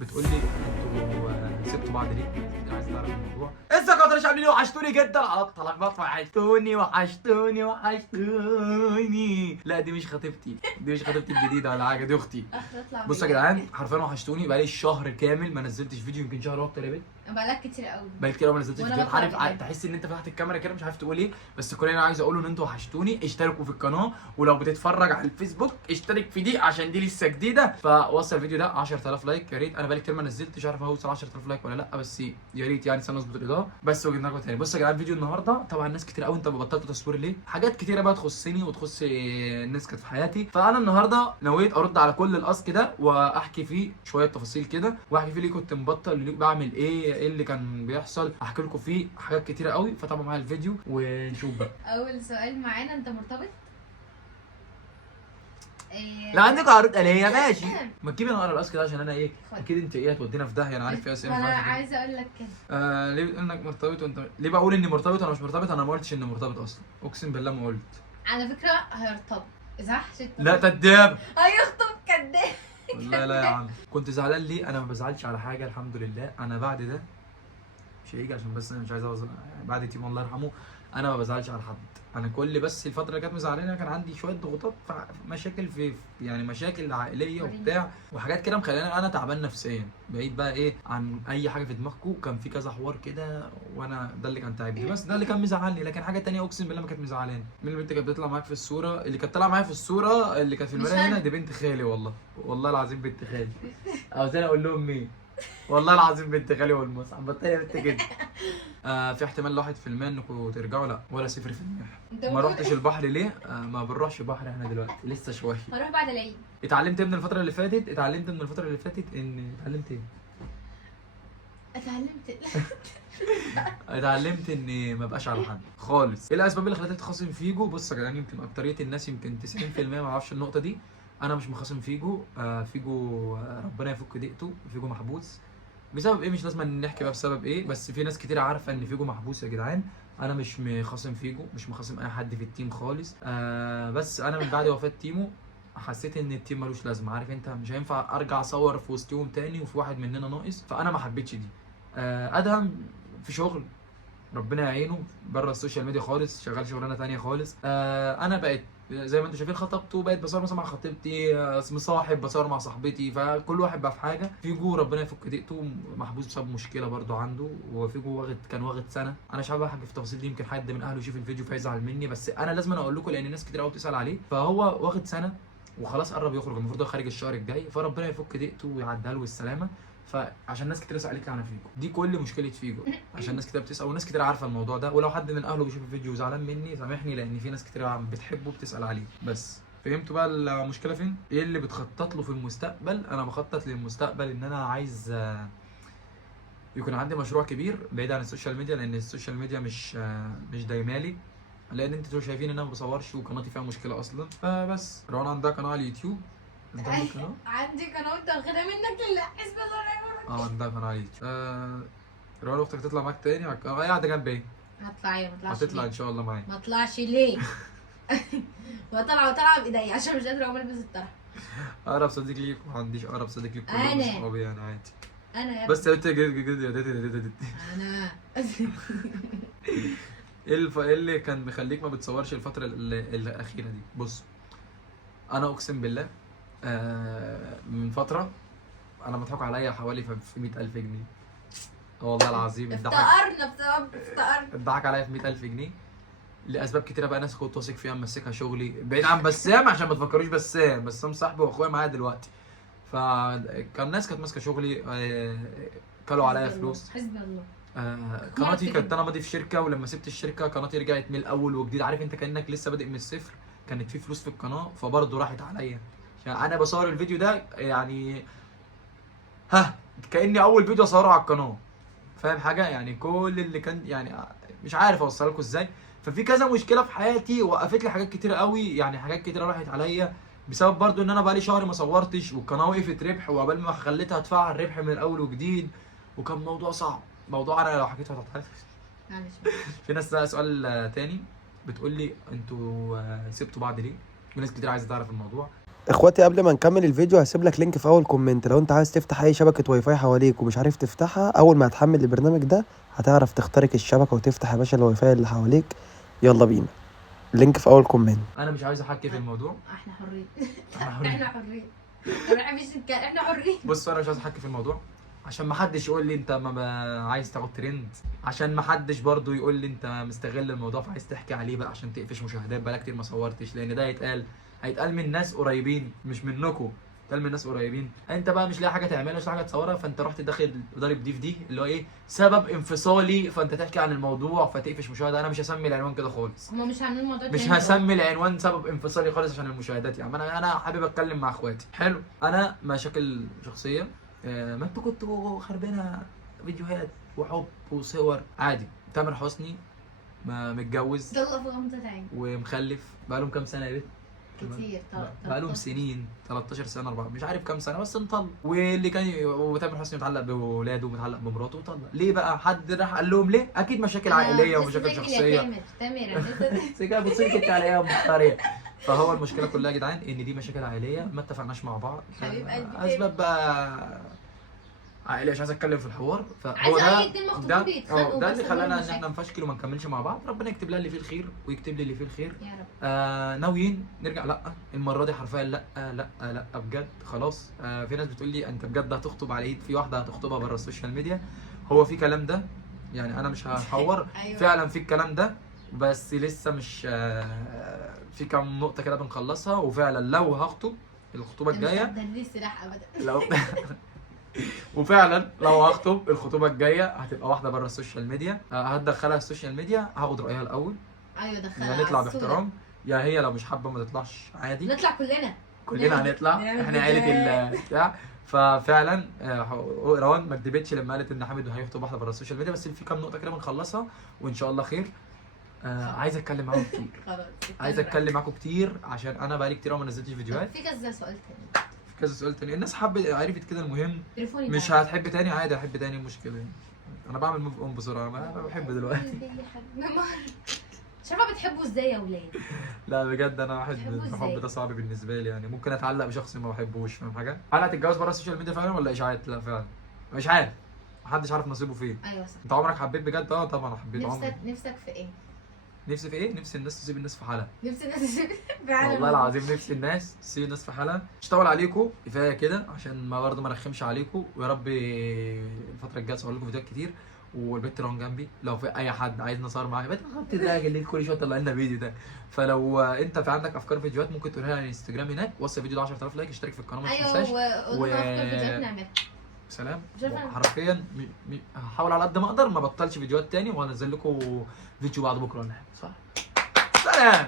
بتقول لي انتوا سبتوا بعض ليه؟ عايز تعرف الموضوع. ازيك يا قدرش عاملين ايه؟ وحشتوني جدا على الطلاق. وحشتوني. لا دي مش خطيبتي، دي مش خطيبتي الجديده ولا حاجه، دي اختي. بصوا يا جدعان حرفيا وحشتوني، بقالي شهر كامل ما نزلتش فيديو، يمكن شهر اكتر يا بنت. بقالك كتير قوي. بقالي كتير قوي ما نزلتش فيديو، عارف تحس ان انت فتحت الكاميرا كده مش عارف تقول ايه، بس كل اللي انا عايز اقوله ان انتوا وحشتوني. اشتركوا في القناه، ولو بتتفرج على الفيسبوك اشترك في دي عشان دي لسه جديده. فوصل الفيديو ده 10000 لايك يا ريت. انا بقالي كتير ما نزلتش، عارف اوصل 10000 لايك ولا لا، بس يا ريت يعني عشان نظبط الاضاءه بس. وجبنا لكم تاني. بصوا يا جدعان فيديو النهارده طبعا ناس كتير قوي انت بطلتوا تصوير ليه، حاجات كتيره بقى تخصني وتخص الناس كانت في حياتي. فانا النهارده نويت ارد على كل القص ده واحكي فيه شويه تفاصيل كده، واحكي فيه ليه كنت مبطل، ليه بعمل ايه اللي كان بيحصل، احكي لكم فيه حاجات كتيره قوي. فتابعوا معايا الفيديو ونشوف بقى. اول سؤال معانا، انت مرتبط؟ لا عندك عروض آلية ماشي. ما تجيبي نقرا القص كده عشان انا ايه اكيد انت ايه هتودينا في داهيه. انا عارف فيها اسئله انا عايزه اقول لك كده. ليه بتقول انك مرتبط وانت ليه بقول اني مرتبط وانا مش مرتبط؟ انا ما قلتش اني مرتبط اصلا، اقسم بالله ما قلت. على فكره هيرتبط، صح؟ لا كداب. هيخطب كداب. لا يا عم كنت زعلان ليه؟ انا ما بزعلش على حاجه الحمد لله. انا بعد ده مش هيجي عشان بس انا مش عايز يعني بعد تيم الله يرحمه انا ما بزعلش على حد. انا كل بس الفتره اللي كانت مزعلانه كان عندي شويه ضغوطات، مشاكل في يعني مشاكل عائليه وبتاع وحاجات كده مخليني انا تعبان نفسيا. بعيد بقى ايه عن اي حاجه في دماغكم، كان في كذا حوار كده وانا ده اللي كان تعبني، بس ده اللي كان مزعلني. لكن حاجه تانية اقسم بالله ما كانت مزعلاني. مين البنت كانت بتطلع معاك في الصوره؟ اللي كانت طالعه معايا في الصوره اللي كانت في المرايه هنا دي بنت خالي، والله العظيم بنت خالي. عاوزين اقول لهم مين؟ والله العظيم بنت خالي والمصعب بطاريه بنت كده. في احتمال 1% انكم ترجعوا، لا ولا 0%. ما رحتش البحر ليه؟ ما بنروحش بحر احنا دلوقتي لسه شويه. هروح بعد العيد. اتعلمت من الفتره اللي فاتت، ان اتعلمت ايه؟ اتعلمت اني ما ابقاش على حد خالص. ايه الاسباب اللي خلتك تخاصم فيجو؟ بص يا جدعان يمكن اكتريه الناس يمكن 90% ما يعرفش النقطه دي. انا مش مخاصم فيجو. فيجو ربنا يفك ضيقته. فيجو محبوس بسبب ايه؟ مش لازم نحكي بقى بسبب ايه، بس في ناس كتير عارفه ان فيجو محبوس يا جدعان. انا مش مخاصم فيجو، مش مخاصم اي حد في التيم خالص. بس انا من بعد وفاه تيمو حسيت ان التيم ملوش لازمه. عارف انت مش هينفع ارجع اصور في وسطهم تاني وفي واحد مننا ناقص، فانا ما حبيتش دي. ادهم في شغل ربنا يعينه بره السوشيال ميديا خالص، شغال شغلانه تانية خالص. انا بقيت زي ما انتم شايفين خطبت وبقيت بصور مثلا مع خطيبتي، مصاحب بصور مع صاحبتي، فكل واحد بقى في حاجه. فيجو ربنا يفك ضيقته محبوس بسبب مشكله برده عنده، وفيجو كان واخد سنه. انا مش حابب احكي في التفاصيل دي، يمكن حد من اهله يشوف الفيديو فيزعل مني، بس انا لازم اقول لكم لان ناس كتير قوي بتسال عليه. فهو واخد سنه وخلاص قرب يخرج، المفروض خارج الشهر الجاي، فربنا يفك ضيقته ويعديها له بالسلامه. فعشان ناس كتير سالت لي عن فيجو، دي كل مشكله فيجو، عشان ناس كتير بتسال وناس كتير عارفه الموضوع ده. ولو حد من اهله بيشوف الفيديو وزعلان مني سامحني، لان في ناس كتير بتحبه بتسال عليه. بس فهمتوا بقى المشكله فين؟ ايه اللي بتخطط له في المستقبل؟ انا بخطط للمستقبل ان انا عايز يكون عندي مشروع كبير بعيد عن السوشيال ميديا، لان السوشيال ميديا مش دايمالي، لان انتوا شايفين ان انا ما بصورش وقناتي فيها مشكله اصلا. فبس روان عندها قناه على اليوتيوب. انت عندك قناه؟ عندي قناه وانت واخدها منك لله. حسب الله ونعم الوكيل. عندها قناه على اليوتيوب. روان اختك تطلع معاك تاني هي قاعده جنبي ايه؟ هطلع ايه؟ ما اطلعش هتطلع ليه؟ ان شاء الله معايا. ما اطلعش ليه؟ وطالعه بايديا عشان مش قادره اقوم البس الطرح. اقرب صديق ليك ما عنديش اقرب صديق ليك أنا. كلهم صحابي يعني عادي. انا بس انت انا ايه اللي كان مخليك ما بتصورش الفتره الاخيره دي؟ بص انا اقسم بالله من فتره انا مضحوك عليا حوالي في 100000 جنيه. والله العظيم افتقرنا اتضحك عليا في 100000 جنيه لاسباب كتيره بقى. ناس كنت واثق فيها ممسكها شغلي بعيد عن بسام عشان ما تفكروش بسام صاحبي واخويا معايا دلوقتي. فكان ناس كانت ماسكه شغلي كلوا عليا فلوس. حسبي الله. قناتي كنت انا ماضي في شركه، ولما سبت الشركه قناتي رجعت من الاول وجديد. عارف انت كانك لسه بادئ من الصفر. كانت في فلوس في القناه فبرضه راحت عليا. يعني انا بصور الفيديو ده يعني كاني اول فيديو اصوره على القناه. فاهم حاجه؟ يعني كل اللي كان يعني مش عارف اوصل لكم ازاي. ففي كذا مشكله في حياتي وقفت لي حاجات كتير قوي، يعني حاجات كتير راحت عليا بسبب برضو ان انا بقالي شهر ما صورتش والقناه وقفت ربح، وقبل ما خليتها ادفع الربح من الاول وجديد، وكان موضوع صعب. موضوع انا لو حكيته هتتعرف. معلش. في ناس بقى سؤال تاني بتقول لي انتوا سبتوا بعض ليه؟ في ناس كتير عايزه تعرف الموضوع. اخواتي قبل ما نكمل الفيديو هسيب لك لينك في اول كومنت. لو انت عايز تفتح اي شبكه واي فاي حواليك ومش عارف تفتحها، اول ما هتحمل البرنامج ده هتعرف تخترق الشبكه وتفتح يا باشا الواي فاي اللي حواليك. يلا بينا، اللينك في اول كومنت. انا مش عايز احكي في الموضوع. احنا حرين. احنا حرين. احنا حرين. احنا حرين. بص انا مش عايز احكي في الموضوع عشان ما حدش يقول لي انت ما عايز تاخد ترند، عشان ما حدش برضو يقول لي انت مستغل الموضوع فعايز تحكي عليه بقى عشان تقفش مشاهدات. بقى كتير ما صورتش، لان ده هيتقال من ناس قريبين مش منكم، هيتقال من ناس قريبين. انت بقى مش لاقي حاجه تعملها، مش لاقي حاجه تصورها، فانت رحت داخل ضارب دي في دي اللي هو ايه سبب انفصالي، فانت تحكي عن الموضوع فتقفش مشاهده. انا مش هسمي العنوان كده خالص، هما مش عاملين الموضوع مش تاني هسمي العنوان سبب انفصالي خالص عشان المشاهدات. يعني انا حابب اتكلم مع اخواتي. حلو، انا مشاكل شخصيه. ما انتوا كنتوا خاربينها فيديوهات وحب وصور عادي. تامر حسني متجوز ضل في غمضة عين ومخلف بقالهم كام سنه يا بنت؟ كتير. بقالهم سنين، 13 سنه 4 مش عارف كام سنه، بس مطلق. واللي كان وتامر حسني متعلق بولاده ومتعلق بمراته وطلق. ليه بقى؟ حد راح قال لهم ليه؟ اكيد مشاكل عائليه ومشاكل شخصيه. تامر سيجا بتصير عليها مختاريه. فهو المشكله كلها يا جدعان ان دي مشاكل عائليه ما اتفقناش مع بعض. حبيب قلبي اسباب بقى عائليه، مش عايز اتكلم في الحوار. فهو عايزه اي اتنين مخطوبين بيتخانقوا، ده اللي خلانا ان احنا نفشكل وما نكملش مع بعض. ربنا يكتب لنا اللي فيه الخير ويكتب لي اللي فيه الخير يا رب. ناويين نرجع؟ لا المره دي حرفيا لا لا لا بجد خلاص. في ناس بتقول لي انت بجد هتخطب على ايد في واحده هتخطبها بره السوشيال ميديا. هو في كلام ده، يعني انا مش هحور. أيوة. فعلا في الكلام ده، بس لسه مش في كام نقطه كده بنخلصها. وفعلا لو هخطب الخطوبه الجايه مش هتدري السلاح ابدا. لو وفعلا لو هخطب الخطوبه الجايه هتبقى واحده بره السوشيال ميديا. هتدخلها السوشيال ميديا، هاخد رايها الاول. ايوه دخلها. يا نطلع باحترام، يا هي لو مش حابه ما تطلعش عادي. نطلع كلنا هنطلع، احنا عيله بتاع. ففعلا روان ما كدبتش لما قالت ان حامد هيخطب واحده بره السوشيال ميديا. بس في كام نقطه كده بنخلصها وان شاء الله خير. عايز اتكلم معاكم كتير. خلاص عايز اتكلم معاكم كتير عشان انا بقالي كتير ما نزلتش فيديوهات. في كذا سؤال تاني. في كذا سؤال تاني، الناس عرفت كده. المهم تليفوني مش تعالى. هتحب تاني عادي، احب تاني مشكله يعني. انا بعمل موف اون بسرعه، ما بحب دلوقتي. مش عارفه بتحبوا ازاي يا ولاد. لا بجد انا واحد بتحبه إزاي؟ الحب ده صعب بالنسبه لي. يعني ممكن اتعلق بشخص ما بحبوش، فاهم حاجه؟ هل هتتجوز بره السوشيال ميديا فعلا ولا اشاعات؟ لا فعلا مش عارف، محدش عارف نصيبه فين. ايوه صح. انت عمرك حبيت بجد؟ طبعا حبيت عمري. نفسك في ايه؟ نفسي في ايه؟ نفسي الناس تسيب الناس في حالها. نفسي الناس فعلا والله العظيم نفسي الناس تسيب الناس في حالها. مش هطول عليكم، كفايه كده عشان ما برضه ما ارخمش عليكم. ويا رب الفتره الجايه اصور لكم فيديوهات كتير. والبت رون جنبي، لو في اي حد عايز نصور معايا بنت الخط ده اللي كل شويه طلع لنا فيديو ده. فلو انت في عندك افكار فيديوهات ممكن تقولها لي على الانستجرام هناك. وصل الفيديو ده 10000 لايك، اشترك في القناه ما تنساش. ايوه سلام. مش عارفة. حرفيا هحاول على قد ما اقدر ما بطلش فيديوهات تاني وانزل لكم فيديو بعد بكره ولا حاجه. صح؟ سلام.